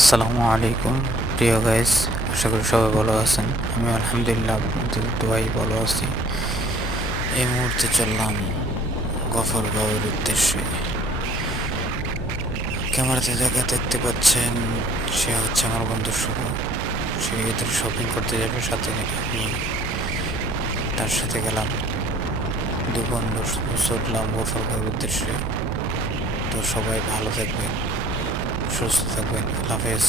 আসসালামু আলাইকুম প্রিয় গাইস, আশা করি সবাই ভালো আছেন। আমি আলহামদুলিল্লাহ আপনাদের দোয়াই ভালো আছি। এই মুহূর্তে চললাম গফরগাঁওয়ের উদ্দেশ্যে। ক্যামেরাতে যাকে দেখতে পাচ্ছেন সে হচ্ছে আমার বন্ধু শুভ। সে ভিতরে শপিং করতে যাবে, সাথে আমি তার সাথে গেলাম। দু বন্ধু চললাম গফরগাঁওয়ের উদ্দেশ্যে। তো সবাই ভালো থাকবেন, সুস্থ থাকবেন। আল্লাহ হাফেজ।